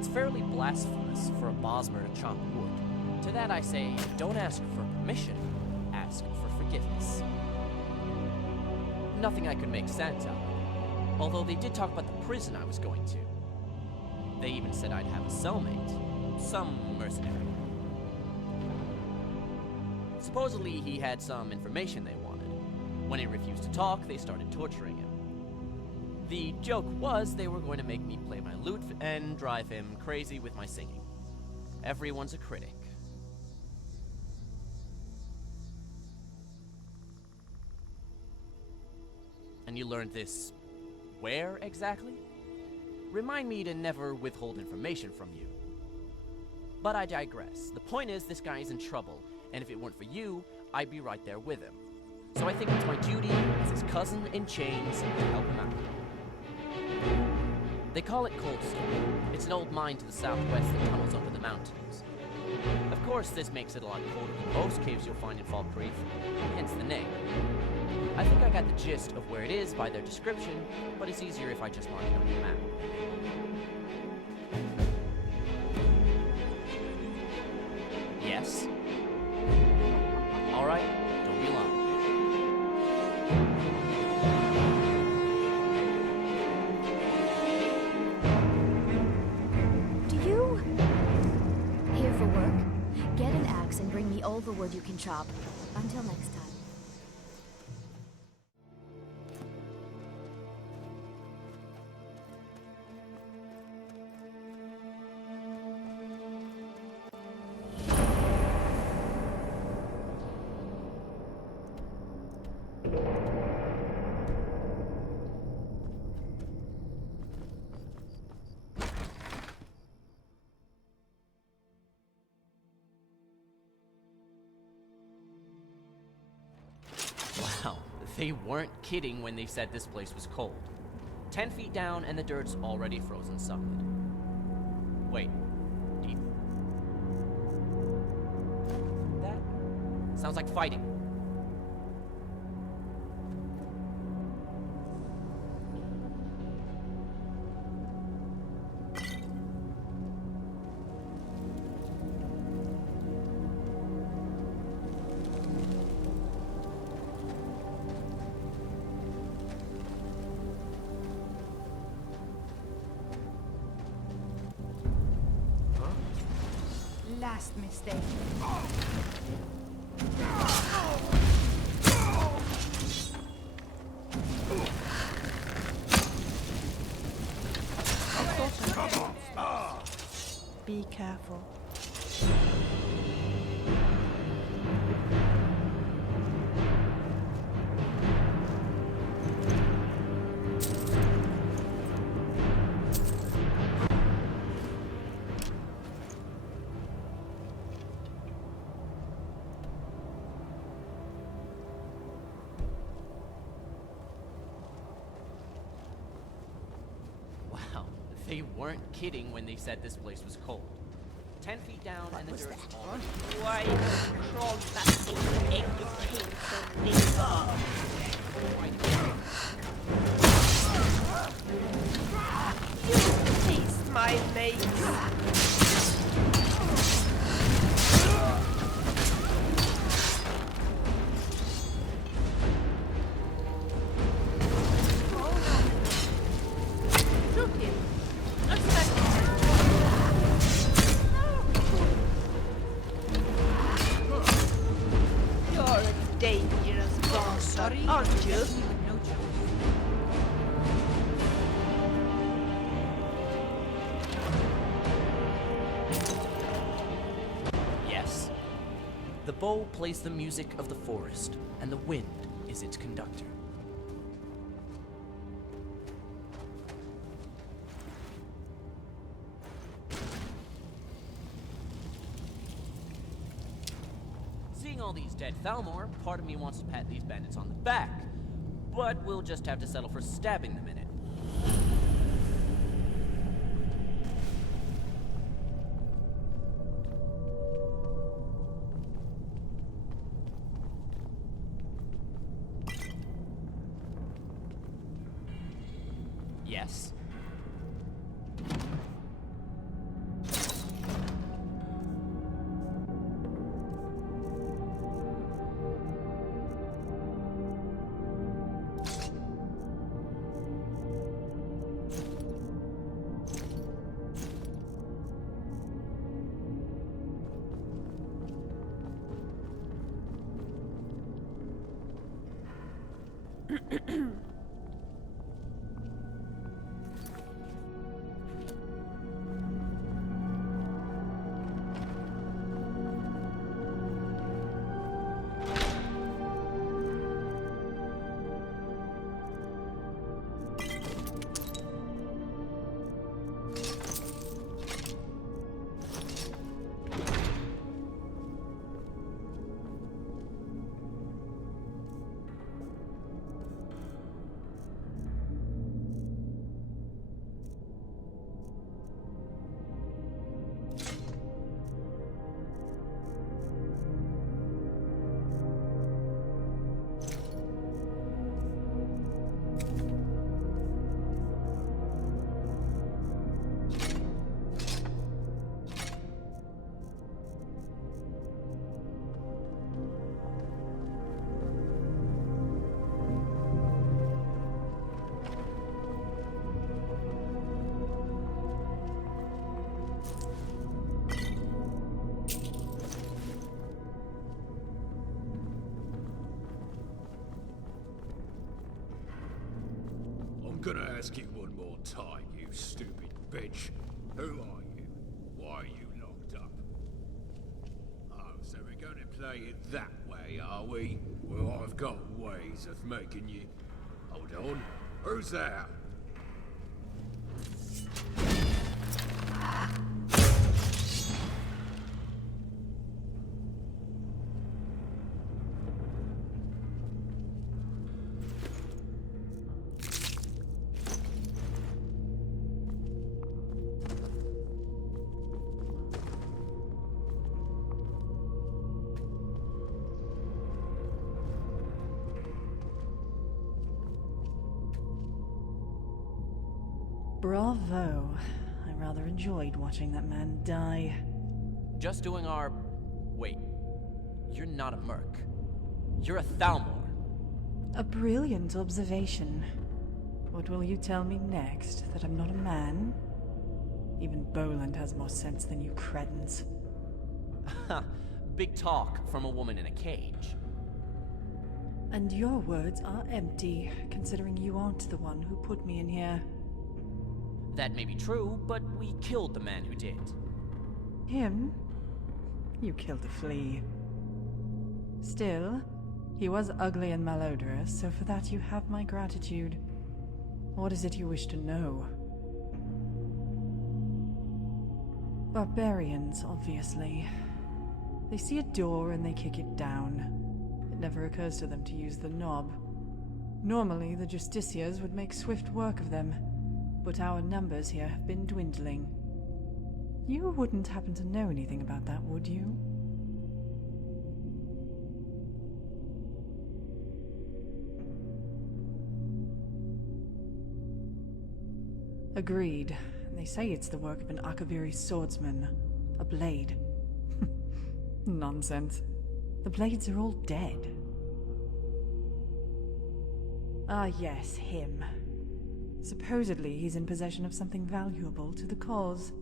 It's fairly blasphemous for a Bosmer to chop wood. To that I say, don't ask for permission, ask for forgiveness. Nothing I could make sense out of, although they did talk about the prison I was going to. They even said I'd have a cellmate, some mercenary. Supposedly he had some information they wanted. When he refused to talk, they started torturing him. The joke was they were going to make me play my lute and drive him crazy with my singing. Everyone's a critic. And you learned this where exactly? Remind me to never withhold information from you. But I digress. The point is, this guy is in trouble, and if it weren't for you, I'd be right there with him. So I think it's my duty as his cousin in chains to help him out. They call it Coldstone. It's an old mine to the southwest that tunnels under the mountains. Of course, this makes it a lot colder than most caves you'll find in Fall Creek, hence the name. I think I got the gist of where it is by their description, but it's easier if I just mark it on the map. Yes? Alright, don't be long. Do you... Here for work? Get an axe and bring me all the wood you can chop. Until next time. Wow, they weren't kidding when they said this place was cold. 10 feet down and the dirt's already frozen solid. Wait, deep? That sounds like fighting. Last mistake. Be careful. Wow, they weren't kidding when they said this place was cold. 10 feet down and the dirt's already... Why crawl back into egg came so You taste my mace. Shoot him. You're a dangerous bastard, aren't you? Yes. The bow plays the music of the forest, and the wind is its conductor. Seeing all these dead Thalmor, part of me wants to pat these bandits on the back. But we'll just have to settle for stabbing them in it. Yes. I'm gonna ask you one more time, you stupid bitch. Who are you? Why are you locked up? Oh, so we're gonna play it that way, are we? Well, I've got ways of making you... Hold on. Who's there? Bravo. I rather enjoyed watching that man die. Just doing our... Wait. You're not a merc. You're a Thalmor. A brilliant observation. What will you tell me next? That I'm not a man? Even Boland has more sense than you cretins. Big talk from a woman in a cage. And your words are empty, considering you aren't the one who put me in here. That may be true, but we killed the man who did. Him? You killed a flea. Still, he was ugly and malodorous, so for that you have my gratitude. What is it you wish to know? Barbarians, obviously. They see a door and they kick it down. It never occurs to them to use the knob. Normally, the Justiciars would make swift work of them, but our numbers here have been dwindling. You wouldn't happen to know anything about that, would you? Agreed. They say it's the work of an Akaviri swordsman. A blade. Nonsense. The blades are all dead. Ah yes, him. Supposedly he's in possession of something valuable to the cause.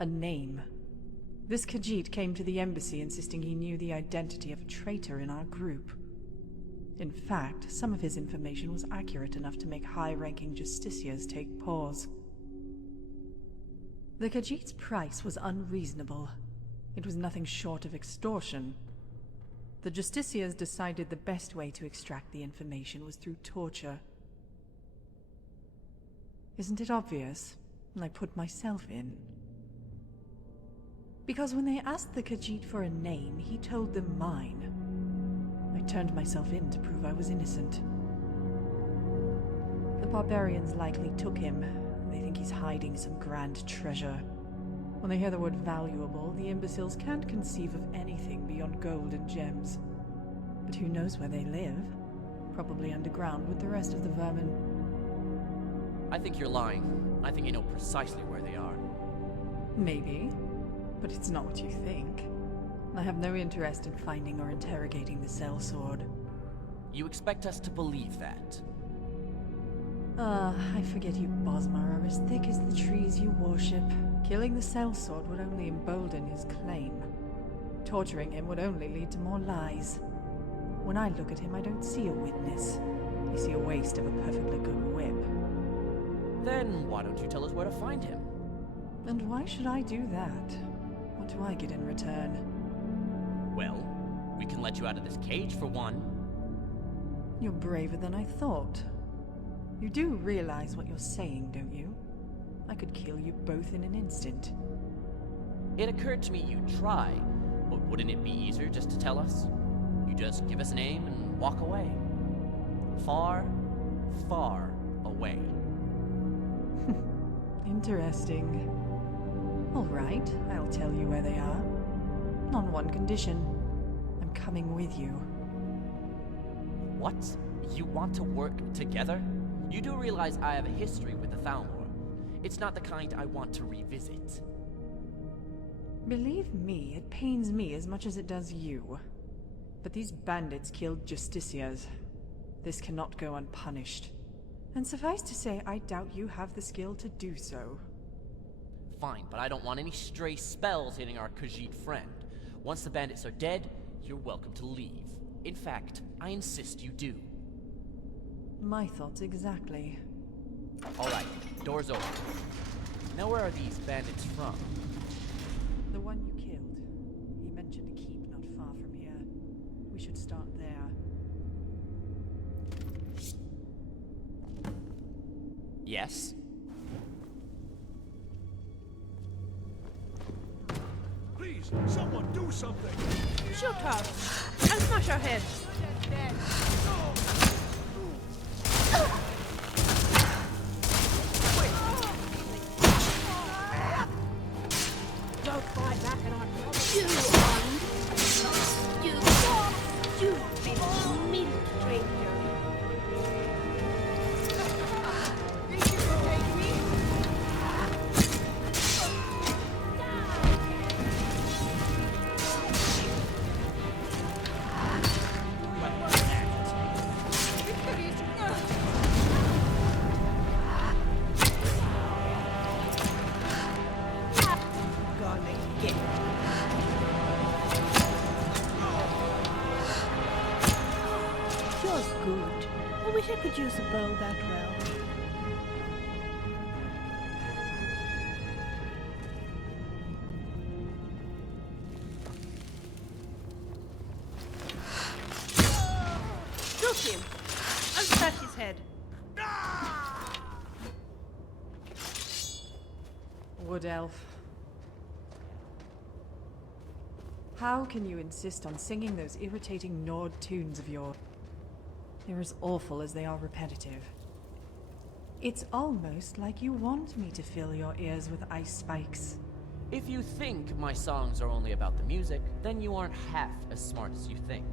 A name. This Khajiit came to the embassy insisting he knew the identity of a traitor in our group. In fact, some of his information was accurate enough to make high-ranking justiciars take pause. The Khajiit's price was unreasonable. It was nothing short of extortion. The justiciars decided the best way to extract the information was through torture. Isn't it obvious? I put myself in. Because when they asked the Khajiit for a name, he told them mine. I turned myself in to prove I was innocent. The barbarians likely took him. They think he's hiding some grand treasure. When they hear the word valuable, the imbeciles can't conceive of anything beyond gold and gems. But who knows where they live? Probably underground with the rest of the vermin. I think you're lying. I think you know precisely where they are. Maybe. But it's not what you think. I have no interest in finding or interrogating the sellsword. You expect us to believe that? I forget you Bosmer are as thick as the trees you worship. Killing the sellsword would only embolden his claim. Torturing him would only lead to more lies. When I look at him, I don't see a witness. I see a waste of a perfectly good whip. Then why don't you tell us where to find him? And why should I do that? What do I get in return? Well, we can let you out of this cage for one. You're braver than I thought. You do realize what you're saying, don't you? I could kill you both in an instant. It occurred to me you'd try, but wouldn't it be easier just to tell us? You just give us an aim and walk away. Far, far away. Interesting. All right, I'll tell you where they are. On one condition. I'm coming with you. What? You want to work together? You do realize I have a history with the Thalmor. It's not the kind I want to revisit. Believe me, it pains me as much as it does you. But these bandits killed Justicias. This cannot go unpunished. And suffice to say, I doubt you have the skill to do so. Fine, but I don't want any stray spells hitting our Khajiit friend. Once the bandits are dead, you're welcome to leave. In fact, I insist you do. My thoughts exactly. Alright, door's open. Now where are these bandits from? The one you killed. He mentioned a keep not far from here. We should start there. Yes? Please, someone do something! Shoot her! And smash her head! Don't fight back and I promise you you've been mean stranger. Think you can take me? Good. I wish I could use a bow that well. Shoot him! And smash his head. Wood Elf. How can you insist on singing those irritating Nord tunes of yours? They're as awful as they are repetitive. It's almost like you want me to fill your ears with ice spikes. If you think my songs are only about the music, then you aren't half as smart as you think.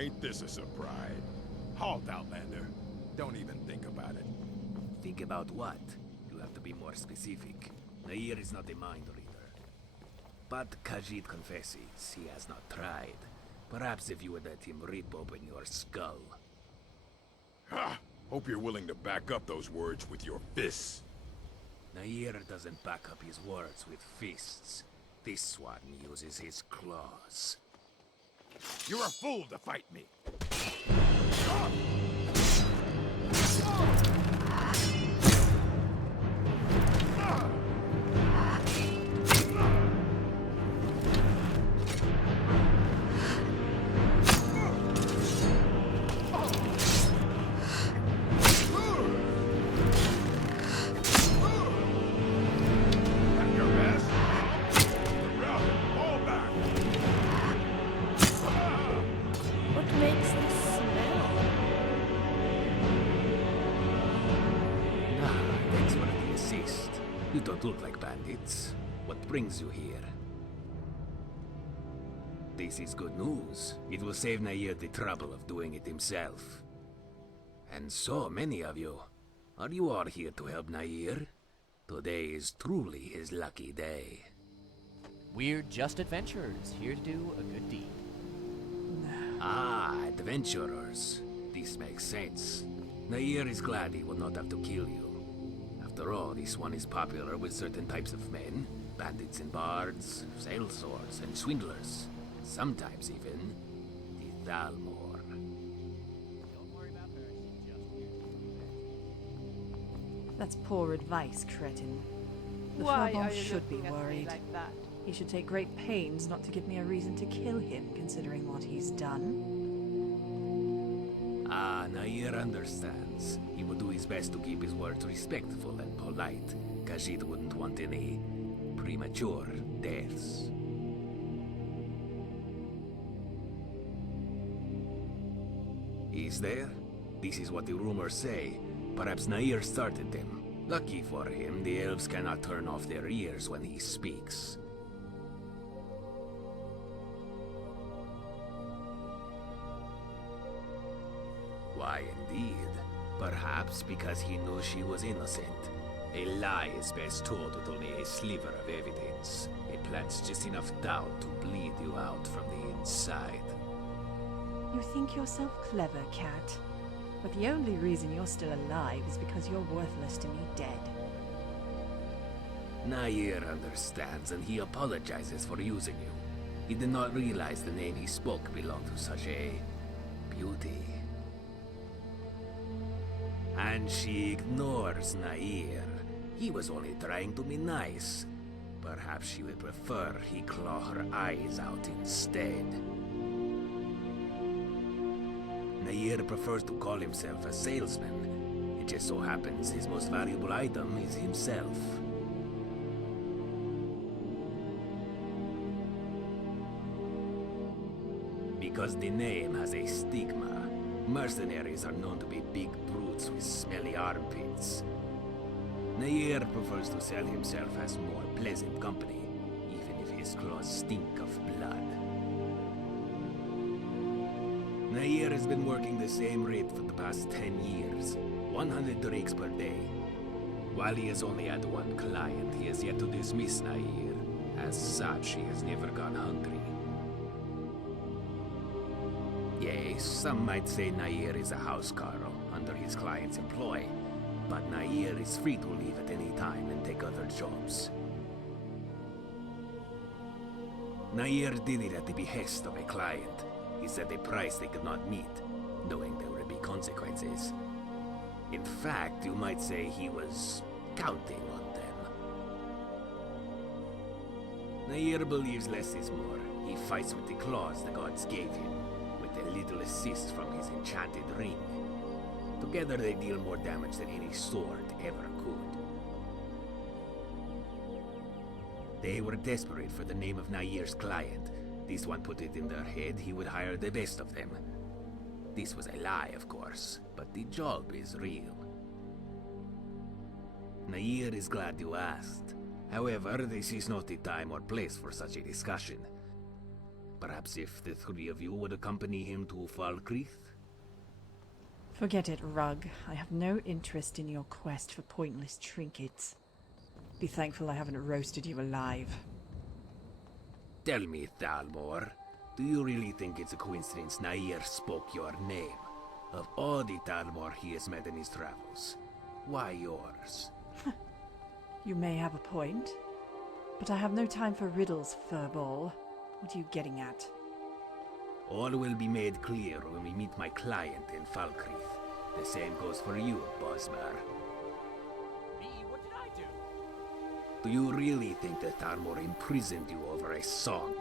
ain't this a surprise? Halt, Outlander. Don't even think about it. Think about what? You have to be more specific. Nair is not a mind reader. But Khajiit confesses he has not tried. Perhaps if you would let him rip open your skull. Ha! Hope you're willing to back up those words with your fists. Nair doesn't back up his words with fists. This one uses his claws. You're a fool to fight me. What makes this smell? Thanks for the assist. You don't look like bandits. What brings you here? This is good news. It will save Nair the trouble of doing it himself. And so many of you. Are you all here to help Nair? Today is truly his lucky day. We're just adventurers, here to do a good deed. Ah, adventurers. This makes sense. Nair is glad he will not have to kill you. After all, this one is popular with certain types of men. Bandits and bards, sellswords and swindlers. Sometimes even the Thalmor. Don't worry about her, she's just here. That's poor advice, cretin. The Why Flagon are you should be looking at me worried. like that? He should take great pains not to give me a reason to kill him, considering what he's done. Ah, Nair understands. He will do his best to keep his words respectful and polite. Khajiit wouldn't want any premature deaths. He's there? This is what the rumors say. Perhaps Nair started them. Lucky for him, the elves cannot turn off their ears when he speaks. Why, indeed. Perhaps because he knew she was innocent. A lie is best told with only a sliver of evidence. It plants just enough doubt to bleed you out from the inside. You think yourself clever, Cat. But the only reason you're still alive is because you're worthless to me dead. Nair understands and he apologizes for using you. He did not realize the name he spoke belonged to such a beauty. And she ignores Nair. He was only trying to be nice. Perhaps she would prefer he claw her eyes out instead. Nair prefers to call himself a salesman. It just so happens his most valuable item is himself. Because the name has a stigma, mercenaries are known to be big brutes with smelly armpits. Nair prefers to sell himself as more pleasant company, even if his claws stink of blood. Nair has been working the same rate for the past 10 years, 100 drakes per day. While he has only had one client, he has yet to dismiss Nair. As such, he has never gone hungry. Yes, some might say Nair is a housecarl under his client's employ, but Nair is free to leave at any time and take other jobs. Nair did it at the behest of a client. He set a price they could not meet, knowing there would be consequences. In fact, you might say he was counting on them. Nair believes less is more. He fights with the claws the gods gave him, with a little assist from his enchanted ring. Together they deal more damage than any sword ever could. They were desperate for the name of Nair's client. This one put it in their head he would hire the best of them. This was a lie, of course, but the job is real. Nair is glad you asked. However, this is not the time or place for such a discussion. Perhaps if the three of you would accompany him to Falkreath? Forget it, Rug. I have no interest in your quest for pointless trinkets. Be thankful I haven't roasted you alive. Tell me, Thalmor, do you really think it's a coincidence Nair spoke your name? Of all the Thalmor he has met in his travels, why yours? You may have a point, but I have no time for riddles, furball. What are you getting at? All will be made clear when we meet my client in Falkreath. The same goes for you, Bosmer. Me? What did I do? Do you really think that Thalmor imprisoned you over a song?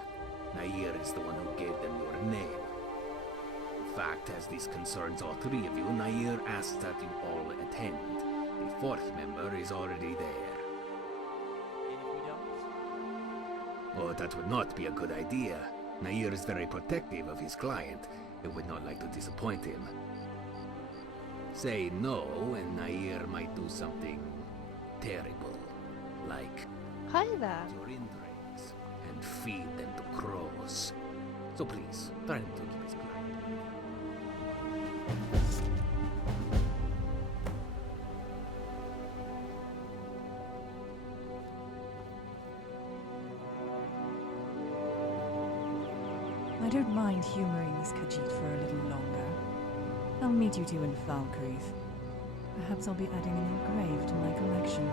Nair is the one who gave them your name. In fact, as this concerns all three of you, Nair asks that you all attend. The fourth member is already there. And if we don't? Oh, that would not be a good idea. Nair is very protective of his client and would not like to disappoint him. Say no, and Nair might do something terrible, like Hi there. your indrains and feed them to crows. So please, try not to keep his client. I don't mind humoring this Khajiit for a little longer. I'll meet you two in Falkreath. Perhaps I'll be adding an engrave to my collection.